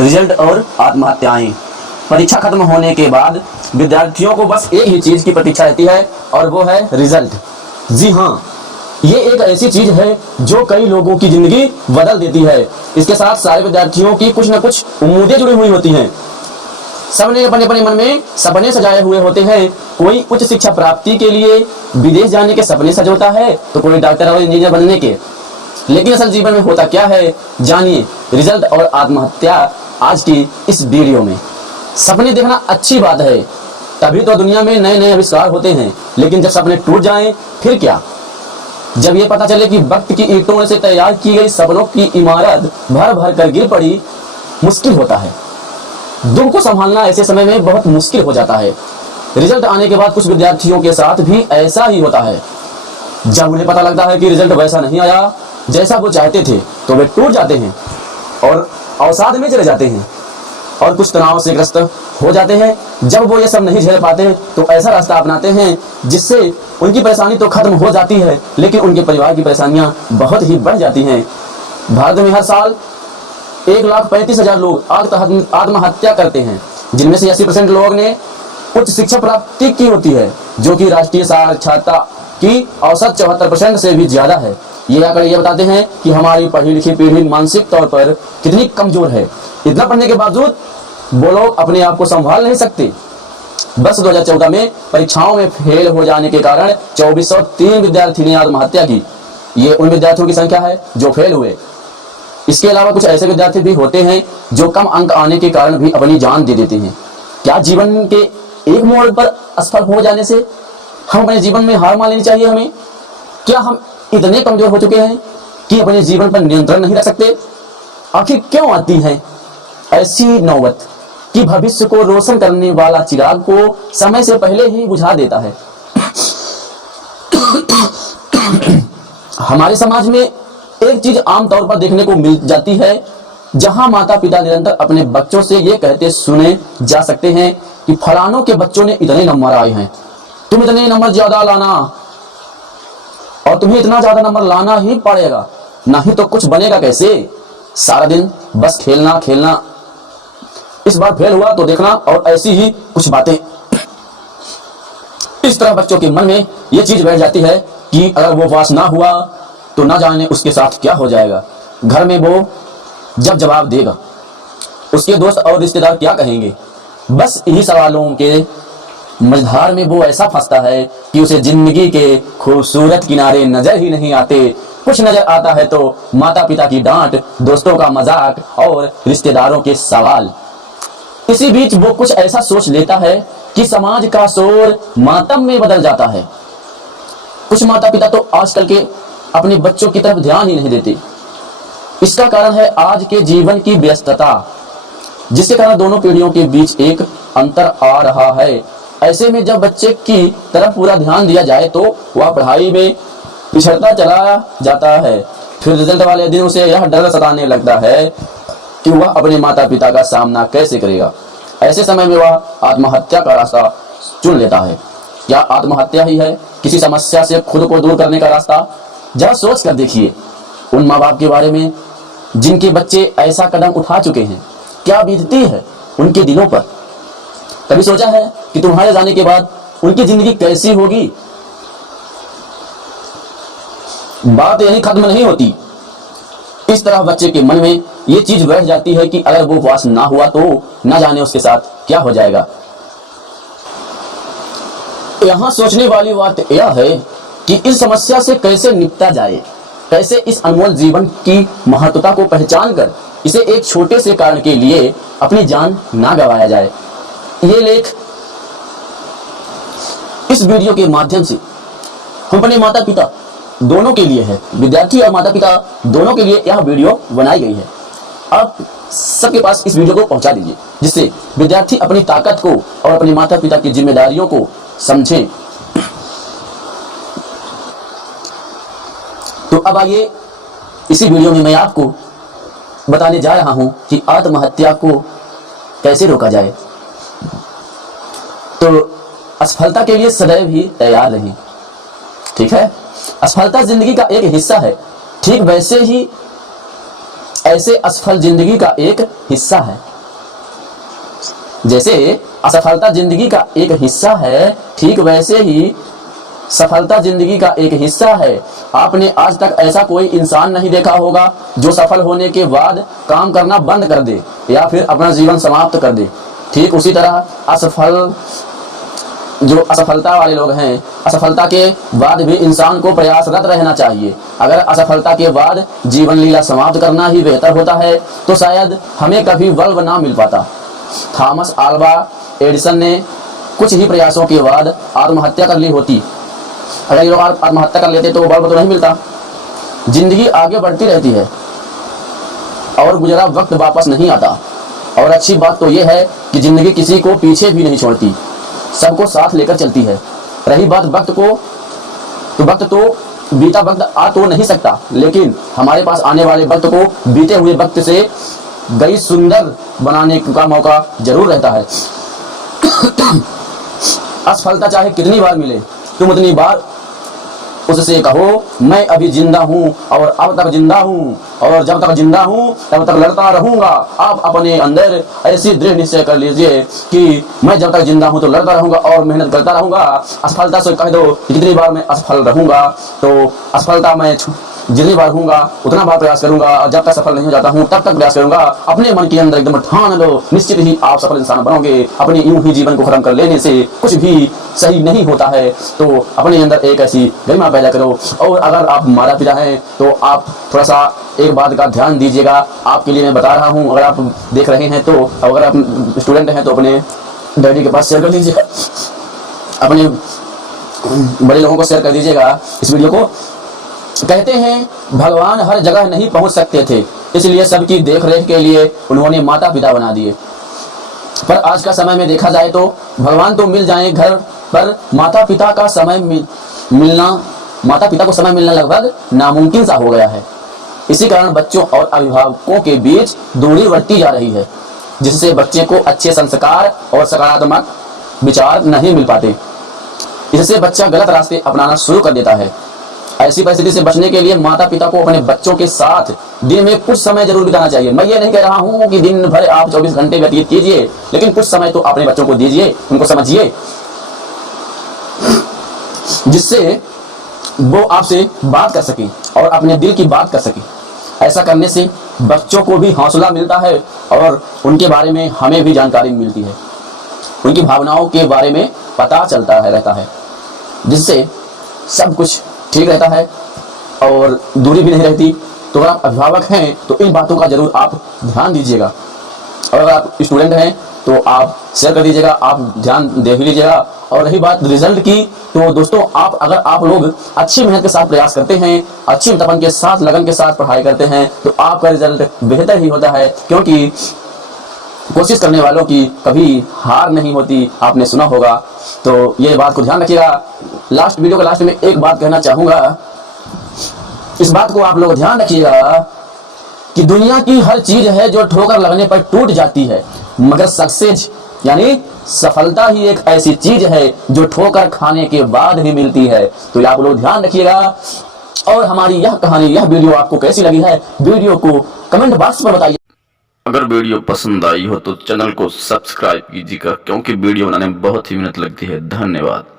Result और आत्महत्याएं। परीक्षा खत्म होने के बाद विद्यार्थियों को बस एक ही चीज की प्रतीक्षा रहती है और वो है रिजल्ट। जी हाँ, ये एक ऐसी चीज है जो कई लोगों की जिंदगी बदल देती है। इसके साथ सारे विद्यार्थियों की कुछ न कुछ उम्मीदें जुड़ी हुई होती हैं। सबने अपने अपने मन में सपने सजाए हुए होते हैं। कोई उच्च शिक्षा प्राप्ति के लिए विदेश जाने के सपने सजोता है तो कोई डॉक्टर और इंजीनियर बनने के। लेकिन असल जीवन में होता क्या है, जानिए रिजल्ट और आत्महत्या आज की इस वीडियो में। सपने देखना अच्छी बात है, तभी तो दुनिया में नए नए आविष्कार होते हैं। लेकिन जब सपने टूट जाएं फिर क्या? जब ये पता चले कि वक्त की ईंटों से तैयार की गई सपनों की इमारत भर भर कर गिर पड़ी, मुश्किल होता है। दुख को संभालना ऐसे समय में बहुत मुश्किल हो जाता है। रिजल्ट आने के बाद कुछ विद्यार्थियों के साथ भी ऐसा ही होता है। जब उन्हें पता लगता है कि रिजल्ट वैसा नहीं आया जैसा वो चाहते थे तो वे टूट जाते हैं और अवसाद में चले जाते हैं और कुछ तनाव से ग्रस्त हो जाते हैं। जब वो ये सब नहीं झेल पाते तो ऐसा रास्ता अपनाते हैं जिससे उनकी परेशानी तो खत्म हो जाती है, लेकिन उनके परिवार की परेशानियां बहुत ही बढ़ जाती हैं। भारत में हर साल 1,35,000 लोग आत्महत्या करते हैं, जिनमें से 80% लोगों ने उच्च शिक्षा प्राप्ति की होती है, जो कि राष्ट्रीय साक्षरता की औसत 74% से भी ज्यादा है। ये आंकड़े ये बताते हैं कि हमारी पढ़ी लिखी पीढ़ी मानसिक तौर पर कितनी कमजोर है। इतना पढ़ने के बावजूद वो लोग अपने आप को संभाल नहीं सकते। बस 2014 में परीक्षाओं में फेल हो जाने के कारण 2403 विद्यार्थी ने आत्महत्या की। ये उन विद्यार्थियों की संख्या है जो फेल हुए। इसके अलावा कुछ ऐसे विद्यार्थी भी होते हैं जो कम अंक आने के कारण भी अपनी जान दे देते हैं। क्या जीवन के एक मोड़ पर असफल हो जाने से हम अपने जीवन में हार मान लेनी चाहिए हमें? क्या हम इतने कमजोर हो चुके हैं कि अपने जीवन पर नियंत्रण नहीं रख सकते? आखिर क्यों आती है ऐसी नौबत कि भविष्य को रोशन करने वाला चिराग को समय से पहले ही बुझा देता है? हमारे समाज में एक चीज आमतौर पर देखने को मिल जाती है, जहां माता पिता निरंतर अपने बच्चों से ये कहते सुने जा सकते हैं कि फलानों के बच्चों ने इतने नंबर आए हैं, तुम इतने नंबर ज्यादा लाना और तुम्हें इतना ज्यादा नंबर लाना ही पड़ेगा, नहीं तो कुछ बनेगा कैसे? सारा दिन बस खेलना खेलना, इस बार फेल हुआ तो देखना, और ऐसी ही कुछ बातें। इस तरह बच्चों के मन में यह चीज बैठ जाती है कि अगर वो पास ना हुआ तो ना जाने उसके साथ क्या हो जाएगा। घर में वो जब जवाब देगा, उसके दोस्त और रिश्तेदार क्या कहेंगे। बस इन्हीं सवालों के मझधार में वो ऐसा फंसता है कि उसे जिंदगी के खूबसूरत किनारे नजर ही नहीं आते। कुछ नजर आता है तो माता पिता की डांट, दोस्तों का मजाक और रिश्तेदारों के सवाल। इसी बीच वो कुछ ऐसा सोच लेता है कि समाज का शोर मातम में बदल जाता है। कुछ माता पिता तो आजकल के अपने बच्चों की तरफ ध्यान ही नहीं देते। इसका कारण है आज के जीवन की व्यस्तता, जिसके कारण दोनों पीढ़ियों के बीच एक अंतर आ रहा है। ऐसे में जब बच्चे की तरफ पूरा ध्यान दिया जाए तो वह पढ़ाई में पिछड़ता चला जाता है। फिर रिजल्ट वाले दिन उसे यह डर सताने लगता है कि वह अपने माता पिता का सामना कैसे करेगा। ऐसे समय में वह आत्महत्या का रास्ता चुन लेता है। क्या आत्महत्या ही है किसी समस्या से खुद को दूर करने का रास्ता? जरा सोच कर देखिए उन माँ बाप के बारे में जिनके बच्चे ऐसा कदम उठा चुके हैं। क्या बीतती है उनके दिलों पर? कभी सोचा है कि तुम्हारे जाने के बाद उनकी जिंदगी कैसी होगी? बात यही खत्म नहीं होती। इस तरह बच्चे के मन में ये चीज बैठ जाती है कि अगर वो पास ना हुआ तो ना जाने उसके साथ क्या हो जाएगा। यहां सोचने वाली बात यह है कि इस समस्या से कैसे निपटा जाए, कैसे इस अनमोल जीवन की महत्वता को पहचान कर इसे एक छोटे से कारण के लिए अपनी जान ना गंवाया जाए। ये लेख इस वीडियो के माध्यम से हम अपने माता पिता दोनों के लिए है, विद्यार्थी और माता पिता दोनों के लिए यह वीडियो बनाई गई है। आप सबके पास इस वीडियो को पहुंचा दीजिए, जिससे विद्यार्थी अपनी ताकत को और अपने माता पिता की जिम्मेदारियों को समझें। तो अब आइए इसी वीडियो में मैं आपको बताने जा रहा हूं कि आत्महत्या को कैसे रोका जाए। तो असफलता के लिए सदैव ही तैयार रहें, ठीक है? असफलता जिंदगी का एक हिस्सा है, ठीक वैसे ही ऐसे असफल जिंदगी का एक हिस्सा है। जैसे असफलता जिंदगी का एक हिस्सा है, ठीक वैसे ही सफलता जिंदगी का एक हिस्सा है। आपने आज तक ऐसा कोई इंसान नहीं देखा होगा जो सफल होने के बाद काम करना बंद कर दे या फिर अपना जीवन समाप्त कर दे। ठीक उसी तरह असफलता वाले लोग हैं, असफलता के बाद भी इंसान को प्रयासरत रहना चाहिए। अगर असफलता के बाद जीवन लीला समाप्त करना ही बेहतर होता है तो शायद हमें कभी बल्ब ना मिल पाता। थॉमस अल्वा एडिसन ने कुछ ही प्रयासों के बाद आत्महत्या कर ली होती। अगर ये लोग आत्महत्या कर लेते तो बल्ब तो नहीं मिलता। जिंदगी आगे बढ़ती रहती है और गुजरा वक्त वापस नहीं आता। और अच्छी बात तो यह है कि जिंदगी किसी को पीछे भी नहीं छोड़ती, सबको साथ लेकर चलती है। रही बात वक्त को, तो वक्त तो बीता वक्त आ तो नहीं सकता, लेकिन हमारे पास आने वाले वक्त को बीते हुए वक्त से गई सुंदर बनाने का मौका जरूर रहता है। असफलता चाहे कितनी बार मिले, तुम उतनी बार उससे कहो मैं अभी जिंदा हूँ और अब तक जिंदा हूँ और जब तक जिंदा हूँ तब तक लड़ता रहूंगा। आप अपने अंदर ऐसी दृढ़ निश्चय कर लीजिए कि मैं जब तक जिंदा हूँ तो लड़ता रहूंगा और मेहनत करता रहूंगा। असफलता से कह दो कि कितनी बार मैं असफल रहूंगा, तो असफलता मैं जितनी बार हूँगा उतना बार प्रयास करूंगा और जब तक सफल नहीं हो जाता हूँ तब तक प्रयास करूंगा। अपने मन के अंदर एकदम ठान लो, निश्चित ही आप सफल इंसान बनोगे। अपने यूं ही जीवन को खत्म कर लेने से कुछ भी सही नहीं होता है, तो अपने अंदर एक ऐसी गरिमा पैदा करो। और अगर आप माता पिता हैं तो आप थोड़ा सा एक बात का ध्यान दीजिएगा, आपके लिए मैं बता रहा हूँ। अगर आप देख रहे हैं तो, अगर आप स्टूडेंट हैं तो अपने डैडी के पास शेयर कर दीजिएगा, अपने बड़े लोगों को शेयर कर दीजिएगा इस वीडियो को। कहते हैं भगवान हर जगह नहीं पहुंच सकते थे, इसलिए सबकी देखरेख के लिए उन्होंने माता पिता बना दिए। पर आज का समय में देखा जाए तो भगवान तो मिल जाए घर पर माता पिता को समय मिलना लगभग नामुमकिन सा हो गया है। इसी कारण बच्चों और अभिभावकों के बीच दूरी बढ़ती जा रही है, जिससे बच्चे को अच्छे संस्कार और सकारात्मक विचार नहीं मिल पाते। इससे बच्चा गलत रास्ते अपनाना शुरू कर देता है। ऐसी परिस्थिति से बचने के लिए माता पिता को अपने बच्चों के साथ दिन में कुछ समय जरूर बिताना चाहिए। मैं ये नहीं कह रहा हूँ कि दिन भर आप 24 घंटे व्यतीत कीजिए, लेकिन कुछ समय तो अपने बच्चों को दीजिए, उनको समझिए, जिससे वो आपसे बात कर सके और अपने दिल की बात कर सके। ऐसा करने से बच्चों को भी हौसला मिलता है और उनके बारे में हमें भी जानकारी मिलती है, उनकी भावनाओं के बारे में पता चलता रहता है, जिससे सब कुछ ठीक रहता है और दूरी भी नहीं रहती। तो अगर आप अभिभावक हैं तो इन बातों का जरूर आप ध्यान दीजिएगा, और अगर आप स्टूडेंट हैं तो आप शेयर कर दीजिएगा, आप ध्यान दे भी लीजिएगा। और रही बात रिजल्ट की, तो दोस्तों अगर आप लोग अच्छी मेहनत के साथ प्रयास करते हैं, अच्छी तपन के साथ, लगन के साथ पढ़ाई करते हैं, तो आपका रिजल्ट बेहतर ही होता है, क्योंकि कोशिश करने वालों की कभी हार नहीं होती, आपने सुना होगा। तो ये बात को ध्यान रखिएगा। वीडियो के लास्ट में एक बात कहना चाहूंगा, इस बात को आप लोग ध्यान रखिएगा कि दुनिया की हर चीज है जो ठोकर लगने पर टूट जाती है, मगर सक्सेस यानी सफलता ही एक ऐसी चीज है जो ठोकर खाने के बाद ही मिलती है। तो आप लोग ध्यान रखिएगा। और हमारी यह कहानी, यह वीडियो आपको कैसी लगी है, वीडियो को कमेंट बॉक्स पर बताइए। अगर वीडियो पसंद आई हो तो चैनल को सब्सक्राइब कीजिएगा, क्योंकि वीडियो बनाने में बहुत ही मेहनत लगती है। धन्यवाद।